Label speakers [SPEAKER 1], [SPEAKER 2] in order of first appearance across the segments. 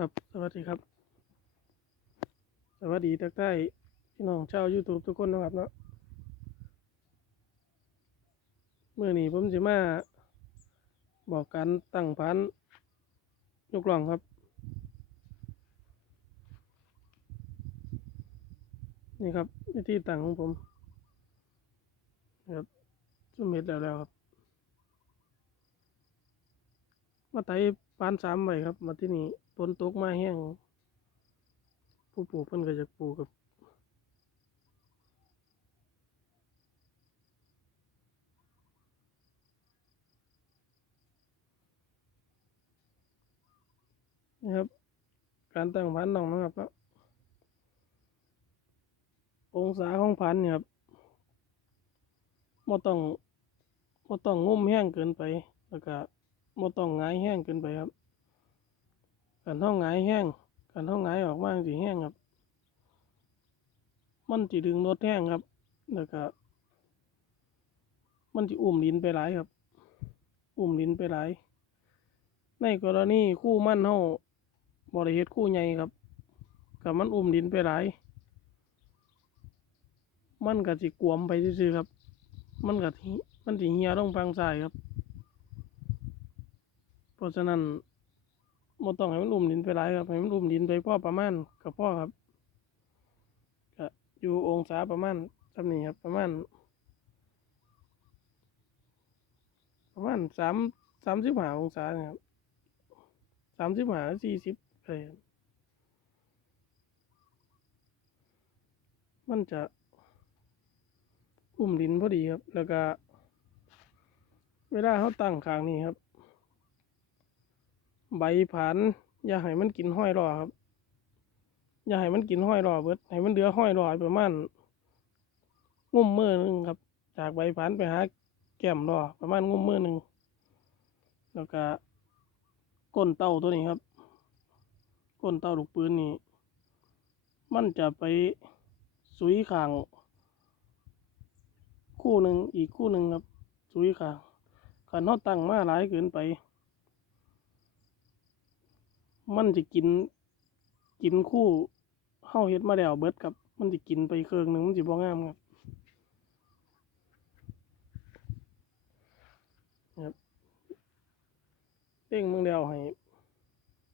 [SPEAKER 1] ครับสวัสดีครับ สวัสดีทักทายพี่น้องชาว YouTube ทุกคนนะครับเนาะเมื่อนี้ผมจะมาบอกการตั้งพันยกล่องครับ นี่ครับวิธีตั้งของผมนะครับจุ่มเม็ดแล้วแล้วครับ มาไถ ปานสามไว้ครับ มาที่นี่ฝนตกมาแห้งผู้ปลูกเพิ่นก็อยากปลูกครับนี่ครับ การตั้งพันธุ์น้องนะครับ องศาของพันธุ์เนี่ยครับบ่ต้องบ่ต้องงุ่มแห้งเกินไปแล้วก็ บ่ต้องหงายแห้งเกินไปครับการท้องหงายแห้งการท้องหงายออกมาสิแห้งครับ มันสิดึงรดแห้งครับแล้วก็มันสิอุ้มดินไปหลายครับ อุ้มดินไปหลาย ในกรณีคู่มั่นเฮาบ่ได้เฮ็ดคู่ใหญ่ครับก็มันอุ้มดินไปหลาย มันก็สิกวมไปซื่อๆครับ มันก็สิมันสิเหี่ยลงฟังซ้ายครับ ราะฉะนั้นบ่ต้องให้มันอุ้มดินไปหลายครับให้มันอุ้มดินไปพอประมาณก็พอครับก็อยู่องศาประมาณสำนี้ครับ ประมาณ ประมาณสามสามสิบห้าองศาครับสามสิบห้าสี่สิบอะไรมันจะอุ้มดินพอดีครับ แล้วก็ เวลาเขาตั้งข้างนี้ครับ ใบผานอย่าให้มันกินห้อยรอครับ อย่าให้มันกินห้อยรอเบิดให้มันเหลือห้อยรอประมาณงุ่มมือหนึ่งครับ จากใบผานไปหาแก้มรอประมาณงุ่มมือหนึ่งแล้วก็ก้นเต้าตัวนี้ครับ ก้นเต้าลูกปืนนี่มันจะไปสุยข้าง คู่หนึ่งอีกคู่หนึ่งครับ สุยข้างขันเขาตั้งมาหลายเกินไป มันจะกิน กินคู่เฮาเฮ็ดมาแล้วเบิดครับ มันจะกินไปเครื่องหนึ่งมันจะบ่งามครับครับเร่งมึงเดียวให้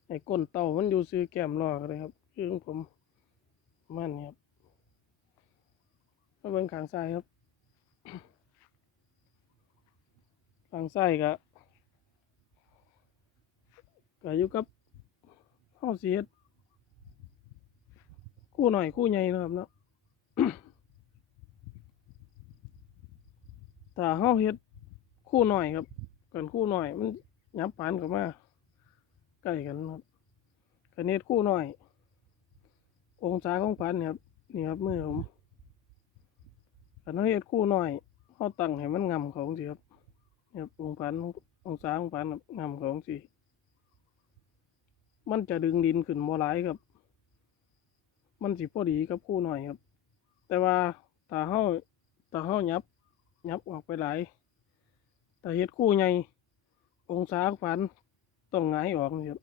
[SPEAKER 1] ให้ก้นเต่ามันอยู่ซื้อแก้มรอกเลยครับ คือของผมมันนะครับมาเบิ่งขางซ้ายครับขางซ้ายก็ก็อยู่กับ เฮาสิเฮ็ดคู่หน่อยคู่ใหญ่นะครับเนาะถ้าเฮาเฮ็ดคู่หน่อยครับกันคู่หน่อย มันยับปานเข้ามาใกล้กันครับกันเฮ็ดคู่หน่อย องศาของพันนี่ครับนี่ครับมือผมกันเฮาเฮ็ดคู่หน่อยเฮาตั้งให้มันงำขาจังซี่ครับนี่ครับองพันองศาของพันงำขาจังซี่ มันจะดึงดินขึ้นบ่หลายครับ มันสิพอดีกับคู่หน่อยครับ แต่ว่าถ้าเฮาถ้าเฮายับ ยับออกไปหลายถ้าเฮ็ดคู่ใหญ่องศาฝันต้องหงายออกครับ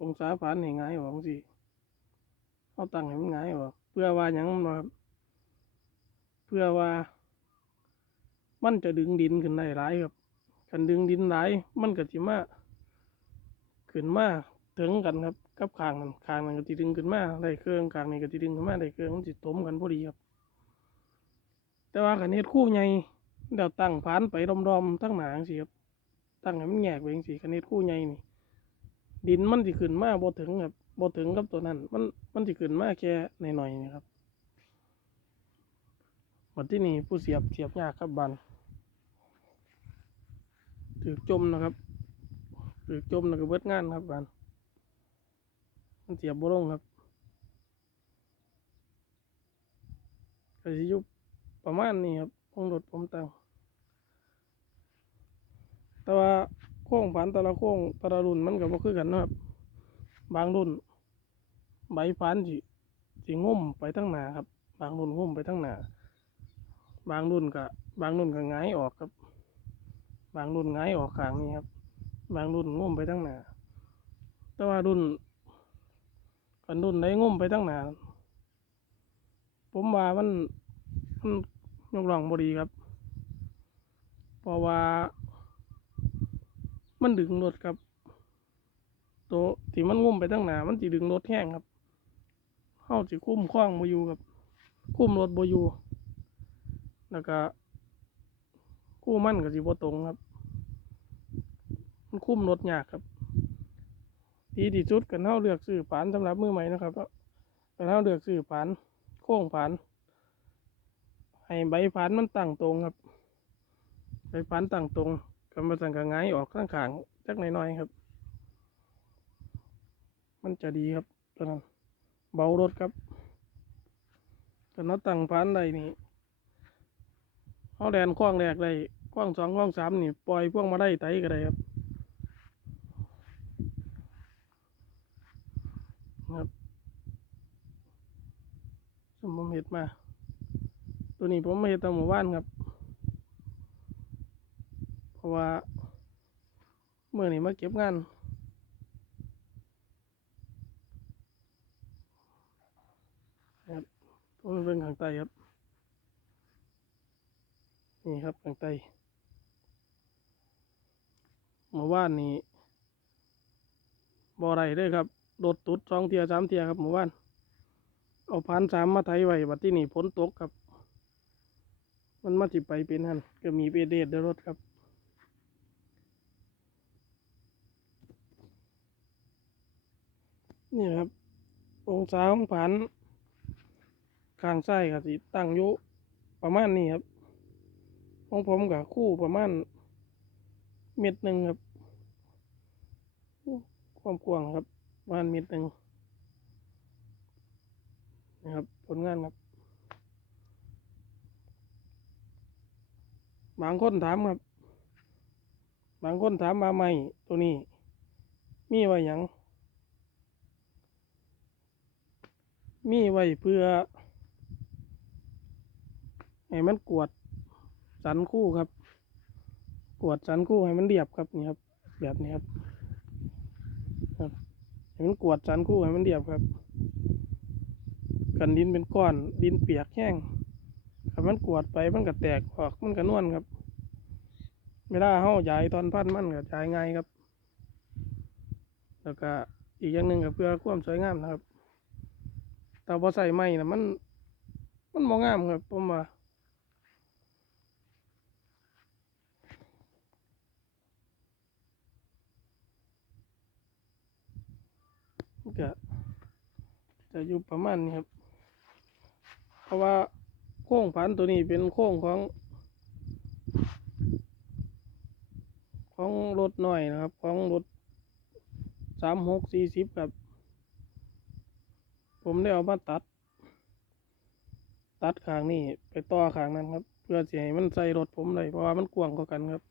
[SPEAKER 1] องศาฝันให้หงายออกสิเฮาตั้งให้มันหงายออกเพื่อว่าหยังบ่ครับเพื่อว่ามันจะดึงดินขึ้นได้หลายครับคันดึงดินหลายมันก็สิมาขึ้นมา ถึงกันครับกับคางนั้นคางนั้นก็สิดึงขึ้นมาได้เครื่องคางนี้ก็สิดึงขึ้นมาได้เครื่องมันสิถมกันพอดีครับ แต่ว่าคันเฮ็ดคู่ใหญ่เดี๋ยวตั้งผานไปรอมๆทั้งหนาจังซี่ครับตั้งให้มันแยกไปจังซี่คันเฮ็ดคู่ใหญ่นี่ดินมันสิขึ้นมาบ่ถึงครับบ่ถึงกับตัวนั้น มันมันสิขึ้นมาแค่หน่อยๆนี่ครับบัดที่นี่ผู้เสียบเสียบยากครับบันถือจมนะครับถือจมแล้วก็เบิดงานครับบัน เสียบบ่ลงครับก็สิยู่ประมาณนี้ครับของรถผมตังแต่ว่าโค้งผันแต่ละโค้งแต่ละรุ่นมันก็บ่คือกันนะครับ บางรุ่น ใบผันสิสิงุ่มไปทั้งหนาครับ บางรุ่นงุ่มไปทั้งหนาบางรุ่นก็บางรุ่นก็หงายออกครับ บางรุ่นหงายออกข้างนี้ครับ บางรุ่นงุ่มไปทั้งหนาแต่ว่ารุ่น กันดุนได้งมไปตั้งนานผมว่ามันมันยกล่องบดีครับ เพราะว่า มันดึงรถครับตัวที่มันงุ่มไปตั้งหนามันสิดึงรถแห้งครับเฮาสิคุ้มคล้องบ่อยู่ครับ คุ้มรถบอยู่แล้วก็คู่มั่นก็สิบ่ตรงครับ มันคุ้มรถยากครับ ดีที่สุดกันเฮาเลือกซื้อผานสำหรับมือใหม่นะครับกันเฮาเลือกซื้อผานโค้งผานให้ใบผานมันตั้งตรงครับ ใบผานตั้งตรงกำมาสั่งกระไงายออกข้างขางจักหน่อยๆครับ มันจะดีครับตอนนั้นเบารถครับแต่เราตั้งผานใดนี่เขาแดนคว้างแรกได้คว้างสองคว้างสามนี่ปล่อยพวกมาได้ไตก็ได้ครับครับสมผมเห็ดมา ตัวนี้ผมมาเห็ดตามหมู่บ้านครับ เพราะว่าเมื่อนี้มาเก็บงานครับผมเป็นข้างใต้ครับ นี่ครับข้างใต้เมื่อวานนี้บ่อไรเลยครับโดดตุดสองเทียสามเทียครับเมื่อวาน เอาพันสามมาไถไว้บัดที่นี่ฝนตกครับ มันมาจิไปเป็นหันก็มีเปเดดเดรถครับ นี่ครับ องศาของผันข้างซ้ายก็สิตั้งยู่ประมาณนี้ครับของผมกับคู่ประมาณเม็ดหนึ่งครับ ความกว้างครับประมาณเม็ดหนึ่งนะครับ ผลงานครับ บางคนถามครับ บางคนถามมาใหม่ตัวนี้ มีไว้หยัง มีไว้เพื่อ ให้มันกวดสันคู่ครับ กวดสันคู่ให้มันเรียบครับนี่ครับ แบบนี้ครับครับให้มันกวดสันคู่ให้มันเรียบครับ กันดินเป็นก้อนดินเปียกแห้ง ครับมันกวดไปมันก็แตกออกมันก็นวลครับเวลาเฮาย้ายตอนพันมันก็ย้ายง่ายครับ แล้วก็อีกอย่างหนึ่งก็เพื่อความสวยงามนะครับแต่พอใส่ไม้นะมัน มันมองงามครับผมว่าก็จะอยู่ประมาณนี้ครับ เพราะว่า ค้งผันตัวนี้เป็นโค้งของ ของรถหน่อยนะครับ ของรถสามหกสี่สิบครับ ผมได้เอามาตัด ตัดขางนี่ไปต่อขางนั้นครับ เพื่อจะให้มันใส่รถผมเลยเพราะว่ามันกว้างกว่ากันครับ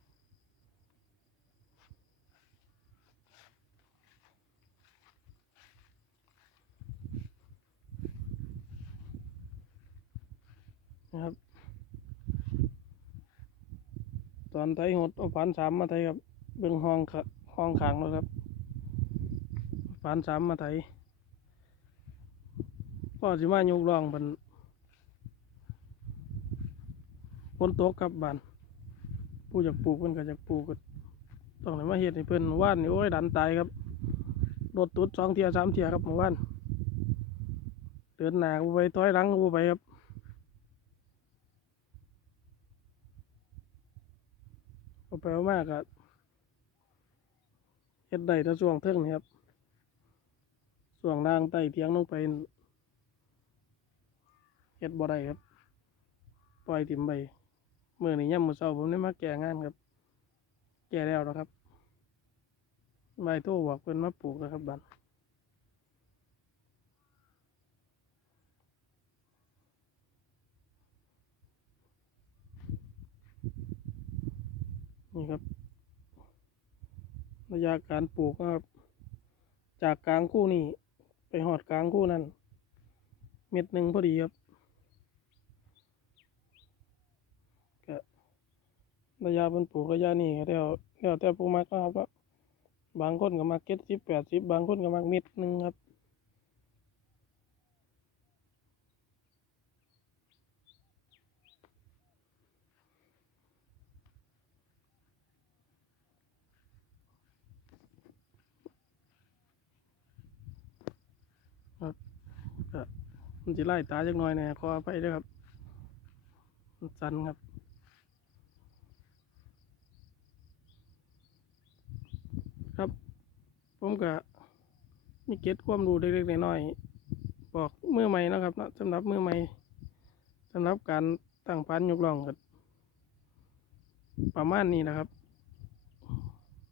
[SPEAKER 1] ต อนไทยหดเอาผ่านสามมาไทยครับ เบื้องห้องห้องขางแล้วครับผ่านสามมาไทยก็สิมายกรองเป็นฝนตกครับบานผู้อยากปลูกเพิ่นก็อยากปลูกก็ต้องเลยมาเฮ็ดให้เพิ่นว่านนี่โอ้ยดันตายครับโดดตุดสองเทียสามเทียครับเมื่อวานเดินหนากูไปถอยหลังกูไปครับ เอาไปเอามากอะเฮ็ดได้ถ้าช่วงเทิงนี่ครับช่วงล่างใต้เทียงลงไปเฮ็ดบ่ได้ครับ ปล่อยถิ่มไปมื่อนี้ย่ำมือเช้าผมได้มาแก่งานครับ แก่แล้วนะครับใบโทรบอกเพิ่นมาปลูกนะครับบัด นี่ครับ ระยะการปลูกนะครับ จากกลางคู่นี้ไปหอดกลางคู่นั้นเม็ดหนึ่งพอดีครับก็ระยะเป็นปลูกระยะนี้ก็แล้วแล้วแต่ผู้มักนะครับว่าบางคนก็มักเก็ดสิบแปดสิบบางคนก็มักเม็ดหนึ่งครับ มันจะไล่ตาจักหน่อยแน่ขออภัยด้วยครับมันสันครับครับผมก็มีเก็ตความรู้เล็กๆน้อยๆบอกมือใหม่นะครับเนาะสำหรับมือใหม่สำหรับการตั้งพันยกล่องก็ประมาณนี้นะครับ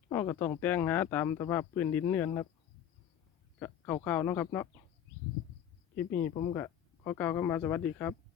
[SPEAKER 1] เราก็ต้องแต่งหาตามสภาพพื้นดินเนื่อนครับก็คร่าวๆนะครับเนาะ คลิปนี้ผมก็ขอกล่าวคำว่าสวัสดีครับ